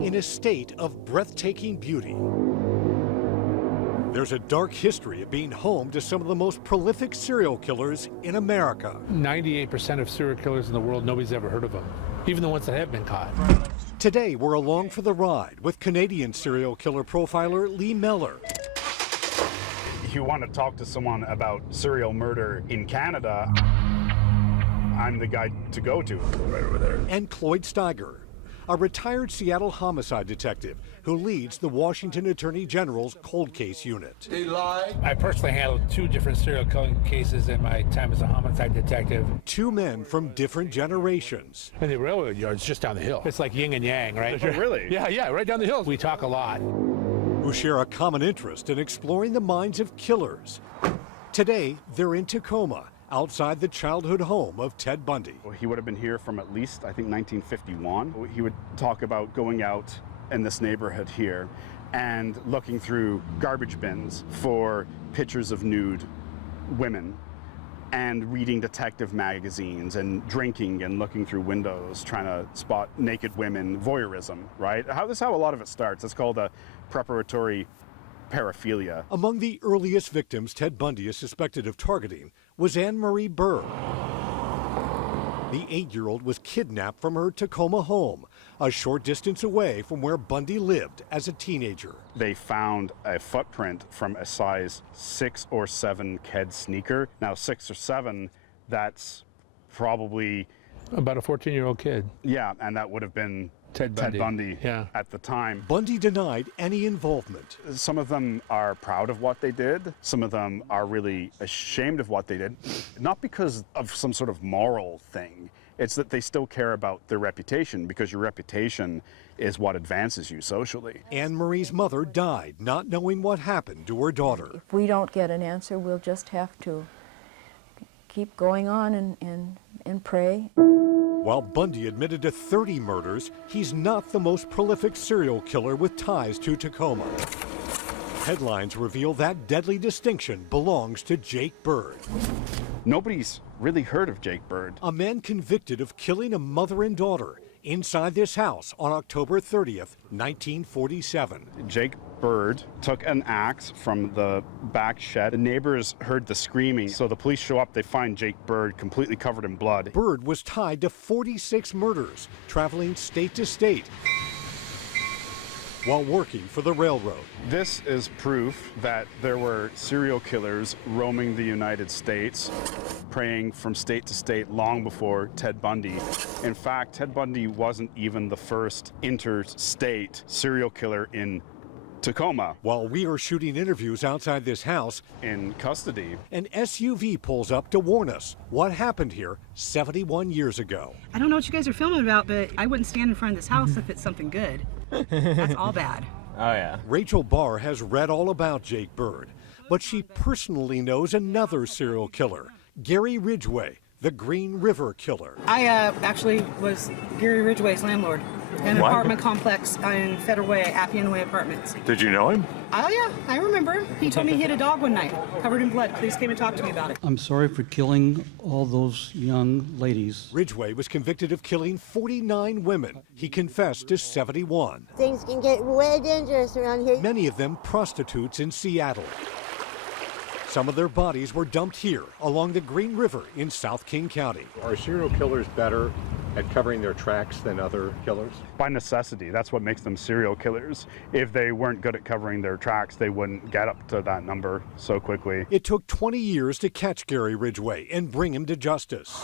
in a state of breathtaking beauty. There's a dark history of being home to some of the most prolific serial killers in America. 98% of serial killers in the world, nobody's ever heard of them, even the ones that have been caught. Today, we're along for the ride with Canadian serial killer profiler Lee Meller. If you want to talk to someone about serial murder in Canada, I'm the guy to go to. Right over there. And Cloyd Steiger, a retired Seattle homicide detective who leads the Washington Attorney General's cold case unit. He lied. I personally handled 2 different serial killing cases in my time as a homicide detective. 2 men from different generations. And the railroad yard's just down the hill. It's like yin and yang, right? Oh, really? Yeah, right down the hill. We talk a lot. Who share a common interest in exploring the minds of killers. Today, they're in Tacoma, outside the childhood home of Ted Bundy. He would have been here from at least, I think, 1951. He would talk about going out in this neighborhood here and looking through garbage bins for pictures of nude women and reading detective magazines and drinking and looking through windows trying to spot naked women, voyeurism, right? This is how a lot of it starts. It's called a preparatory paraphilia. Among the earliest victims Ted Bundy is suspected of targeting was Anne Marie Burr. The 8-year-old was kidnapped from her Tacoma home, a short distance away from where Bundy lived as a teenager. They found a footprint from a size 6 or 7 Ked sneaker. Now 6 or 7, that's probably About a 14-year-old kid. Yeah, and that would have been Ted Bundy. Yeah. At the time. Bundy denied any involvement. Some of them are proud of what they did. Some of them are really ashamed of what they did. Not because of some sort of moral thing. It's that they still care about their reputation, because your reputation is what advances you socially. Anne Marie's mother died not knowing what happened to her daughter. If we don't get an answer, we'll just have to keep going on and pray. While Bundy admitted to 30 murders, he's not the most prolific serial killer with ties to Tacoma. Headlines reveal that deadly distinction belongs to Jake Bird. Nobody's really heard of Jake Bird. A man convicted of killing a mother and daughter inside this house on October 30th, 1947. Jake Bird took an axe from the back shed. The neighbors heard the screaming, so the police show up. They find Jake Bird completely covered in blood. Bird was tied to 46 murders, traveling state to state while working for the railroad. This is proof that there were serial killers roaming the United States, preying from state to state long before Ted Bundy. In fact, Ted Bundy wasn't even the first interstate serial killer in Tacoma. While we are shooting interviews outside this house, in custody, an SUV pulls up to warn us what happened here 71 years ago. I don't know what you guys are filming about, but I wouldn't stand in front of this house if it's something good. That's all bad. Oh, yeah. Rachel Barr has read all about Jake Bird, but she personally knows another serial killer, Gary Ridgway, the Green River Killer. I actually was Gary Ridgway's landlord in an apartment complex in Federal Way, Appian Way Apartments. Did you know him? Oh yeah, I remember him. He told me he had a dog one night, covered in blood. Police came and talked to me about it. I'm sorry for killing all those young ladies. Ridgway was convicted of killing 49 women. He confessed to 71. Things can get way dangerous around here. Many of them prostitutes in Seattle. Some of their bodies were dumped here along the Green River in South King County. Are serial killers better at covering their tracks than other killers? By necessity, that's what makes them serial killers. If they weren't good at covering their tracks, they wouldn't get up to that number so quickly. It took 20 years to catch Gary Ridgway and bring him to justice.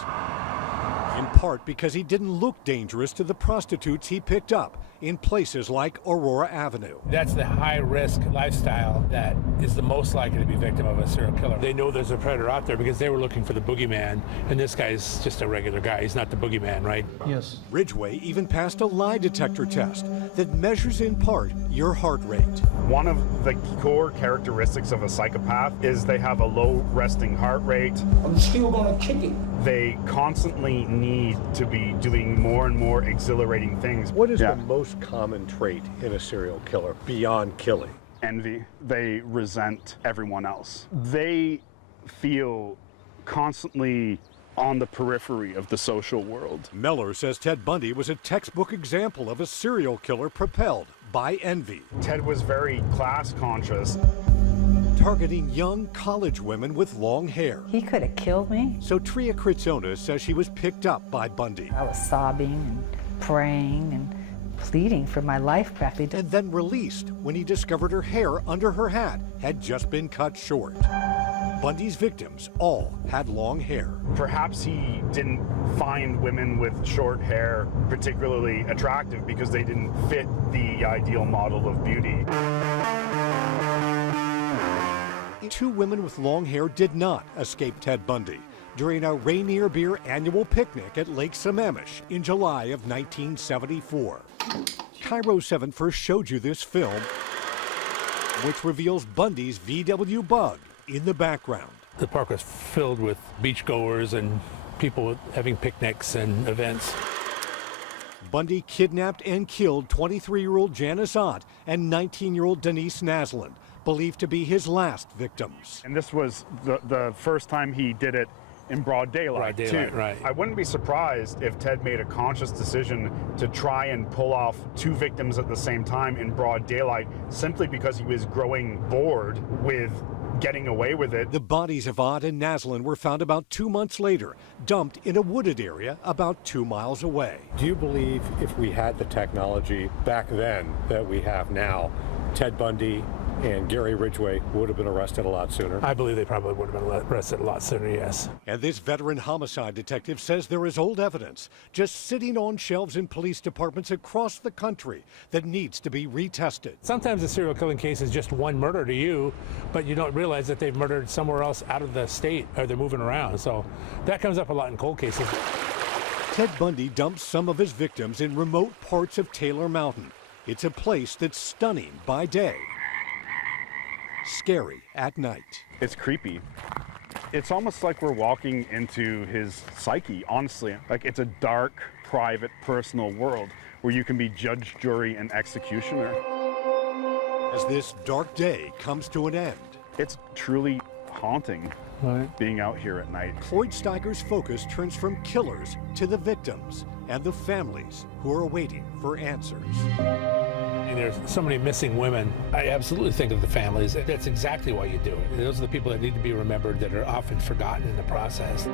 In part because he didn't look dangerous to the prostitutes he picked up in places like Aurora Avenue. That's the high-risk lifestyle that is the most likely to be victim of a serial killer. They know there's a predator out there because they were looking for the boogeyman, and this guy's just a regular guy. He's not the boogeyman, right? Yes. Ridgway even passed a lie detector test that measures in part your heart rate. One of the core characteristics of a psychopath is they have a low resting heart rate. I'm still gonna kick it. They constantly need to be doing more and more exhilarating things. What is the most common trait in a serial killer beyond killing? Envy. They resent everyone else. They feel constantly on the periphery of the social world. Miller says Ted Bundy was a textbook example of a serial killer propelled by envy, Ted was very class conscious. targeting young college women with long hair. He could have killed me. So Tria Kritzona says she was picked up by Bundy I was sobbing and praying and pleading for my life practically. and then released when he discovered her hair under her hat had just been cut short. Bundy's victims all had long hair. Perhaps he didn't find women with short hair particularly attractive because they didn't fit the ideal model of beauty. 2 women with long hair did not escape Ted Bundy during a Rainier Beer annual picnic at Lake Sammamish in July of 1974. Cairo 7 first showed you this film, which reveals Bundy's VW Bug in the background. The park was filled with beachgoers and people having picnics and events. Bundy kidnapped and killed 23-year-old Janice Ott and 19-year-old Denise Naslund, believed to be his last victims. And this was the first time he did it in broad daylight, too. Right. I wouldn't be surprised if Ted made a conscious decision to try and pull off 2 victims at the same time in broad daylight simply because he was growing bored with getting away with it. The bodies of Ott and Naslund were found about 2 months later, dumped in a wooded area about 2 miles away. Do you believe if we had the technology back then that we have now, Ted Bundy and Gary Ridgway would have been arrested a lot sooner? I believe they probably would have been arrested a lot sooner, yes. And this veteran homicide detective says there is old evidence just sitting on shelves in police departments across the country that needs to be retested. Sometimes a serial killing case is just one murder to you, but you don't realize that they've murdered somewhere else out of the state or they're moving around. So that comes up a lot in cold cases. Ted Bundy dumped some of his victims in remote parts of Taylor Mountain. It's a place that's stunning by day, scary at night. It's creepy. It's almost like we're walking into his psyche, honestly. Like it's a dark, private, personal world where you can be judge, jury, and executioner. As this dark day comes to an end, It's truly haunting being out here at night. Floyd Steiger's focus turns from killers to the victims and the families who are waiting for answers. And there's so many missing women. I absolutely think of the families. That's exactly why you do it. Those are the people that need to be remembered that are often forgotten in the process.